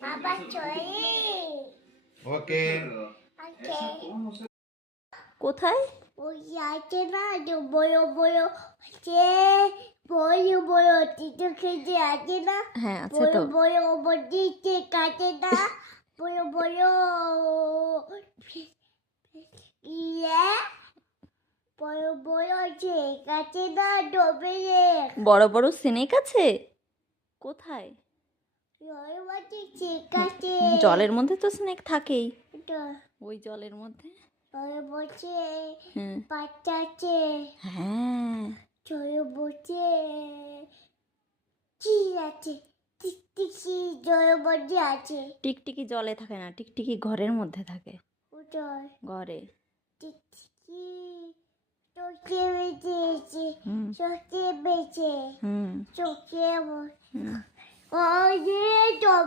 বাবা চলে। ওকে। ওকে। কোথায়? ওই আছে না যে বড় বড় যে বড় বড় টিটু খেতে আছে না, হ্যাঁ আছে বড় তো। বড় বডিতে কাটে না, বড় বড় ইয়ে বড় বড় যে কাটে না ডবে বড় বড় স্নেক আছে কোথায়? রয়বাটি ঠিক আছে। জলের মধ্যে তো স্নেক থাকেই, এটা ওই জলের মধ্যে। বড় বসে হ্যাঁ বাচ্চা আছে, হ্যাঁ ছোট বসে কি আছে, টিকটিকি জল বসে আছে। টিকটিকি জলে থাকে না, টিকটিকি ঘরের মধ্যে থাকে, কোথায় ঘরে। টিকটিকি চোখে বেঁচেছে, হুম চোখে বেঁচে হুম চোখে হুম। ওই যে